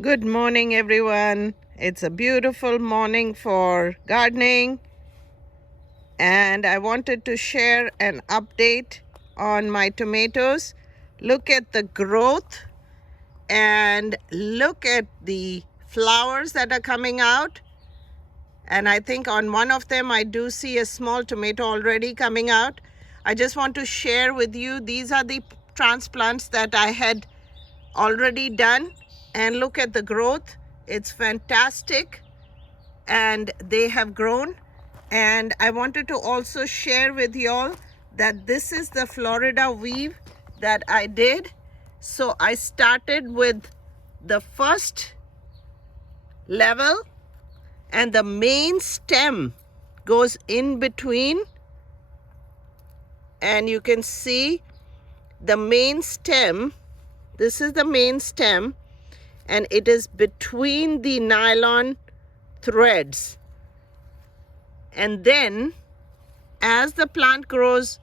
Good morning, everyone. It's a beautiful morning for gardening, and I wanted to share an update on my tomatoes. Look at the growth and look at the flowers that are coming out. And I think on one of them, I do see a small tomato already coming out. I just want to share with you, these are the transplants that I had already done, and look at the growth. It's fantastic, and they have grown. And I wanted to also share with y'all that this is the Florida weave that I did. So I started with the first level, and the main stem goes in between, and you can see the main stem. This is the main stem, and it is between the nylon threads. And then as the plant grows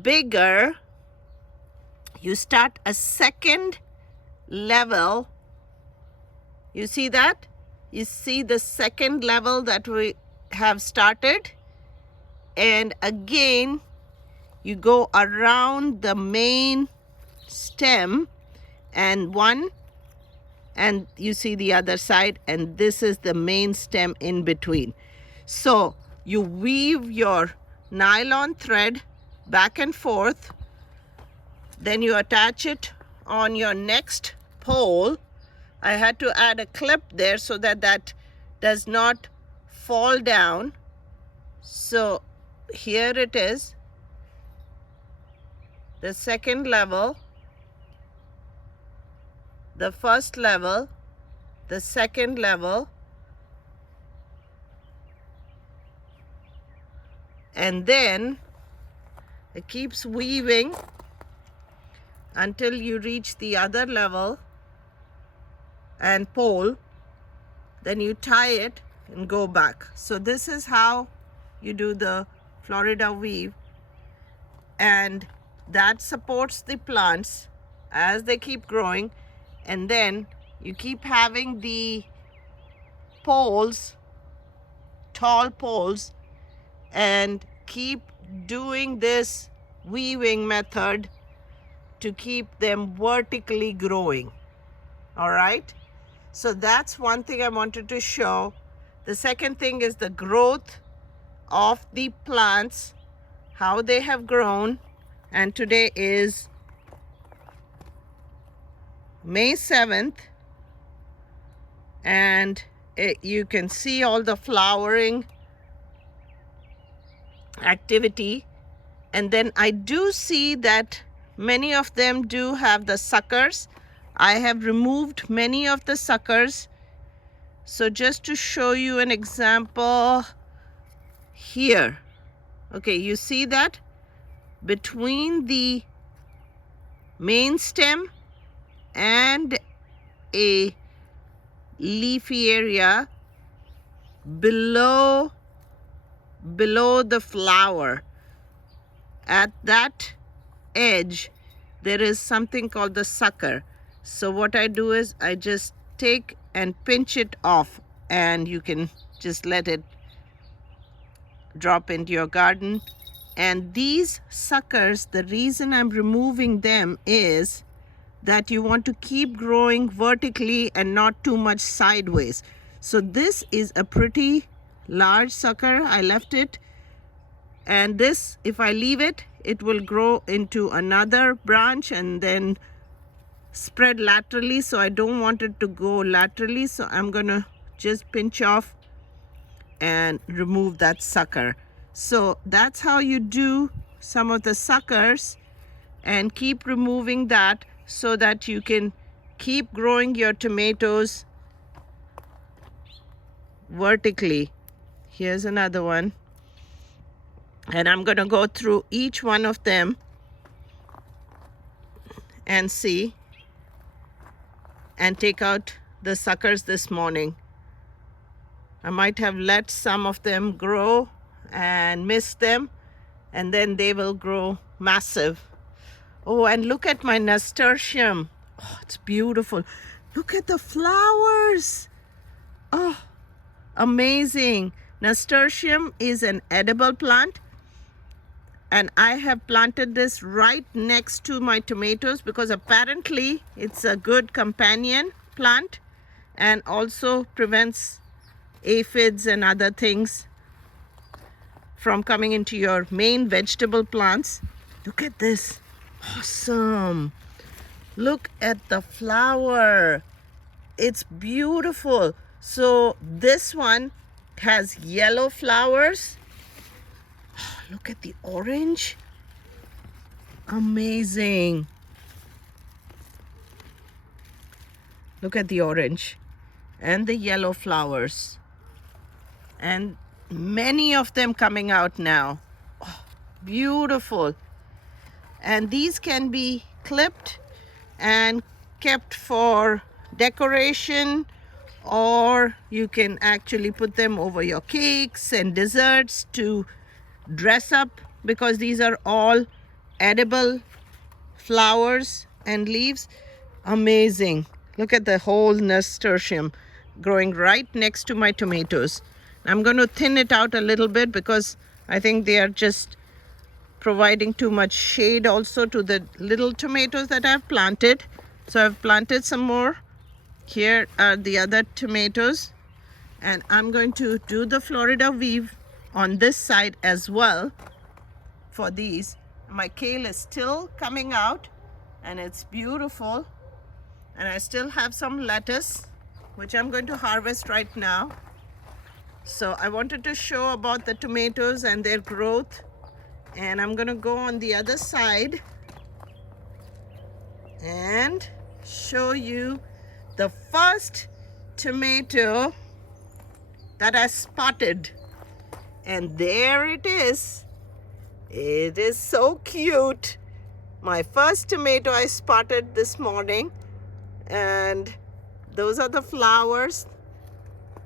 bigger, you start a second level. You see that? You see the second level that we have started. And again, you go around the main stem and you see the other side, and this is the main stem in between. So you weave your nylon thread back and forth, then you attach it on your next pole. I had to add a clip there so that that does not fall down. So here it is, the second level, the first level, the second level, and then it keeps weaving until you reach the other level and pole. Then you tie it and go back. So this is how you do the Florida weave, and that supports the plants as they keep growing. And then you keep having the poles, tall poles, and keep doing this weaving method to keep them vertically growing. All right, so that's one thing I wanted to show. The second thing is the growth of the plants, how they have grown. And today is May 7th, and you can see all the flowering activity. And then I do see that many of them do have the suckers. I have removed many of the suckers. So just to show you an example here, okay, you see that between the main stem and a leafy area below the flower, at that edge there is something called the sucker. So what I do is I just take and pinch it off, and you can just let it drop into your garden. And these suckers, the reason I'm removing them is that you want to keep growing vertically and not too much sideways. So this is a pretty large sucker. I left it, and this, if I leave it, it will grow into another branch and then spread laterally. So I don't want it to go laterally, so I'm gonna just pinch off and remove that sucker. So that's how you do some of the suckers, and keep removing that so that you can keep growing your tomatoes vertically. Here's another one, and I'm going to go through each one of them and see, and take out the suckers this morning. I might have let some of them grow and missed them, and then they will grow massive. Oh, and look at my nasturtium. Oh, it's beautiful. Look at the flowers. Oh, amazing. Nasturtium is an edible plant, and I have planted this right next to my tomatoes because apparently it's a good companion plant and also prevents aphids and other things from coming into your main vegetable plants. Look at this. Awesome. Look at the flower. It's beautiful. So this one has yellow flowers. Look at the orange. Amazing. Look at the orange and the yellow flowers. And many of them coming out now. Oh, beautiful. And these can be clipped and kept for decoration, or you can actually put them over your cakes and desserts to dress up, because these are all edible flowers and leaves. Amazing. Look at the whole nasturtium growing right next to my tomatoes. I'm going to thin it out a little bit because I think they are just providing too much shade also to the little tomatoes that I've planted. So I've planted some more. Here are the other tomatoes, and I'm going to do the Florida weave on this side as well for these. My kale is still coming out and it's beautiful, and I still have some lettuce which I'm going to harvest right now. So I wanted to show about the tomatoes and their growth, and I'm going to go on the other side and show you the first tomato that I spotted. And there it is. It is so cute. My first tomato I spotted this morning, and those are the flowers,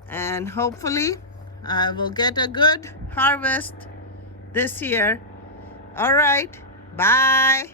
and hopefully I will get a good harvest this year. All right, bye.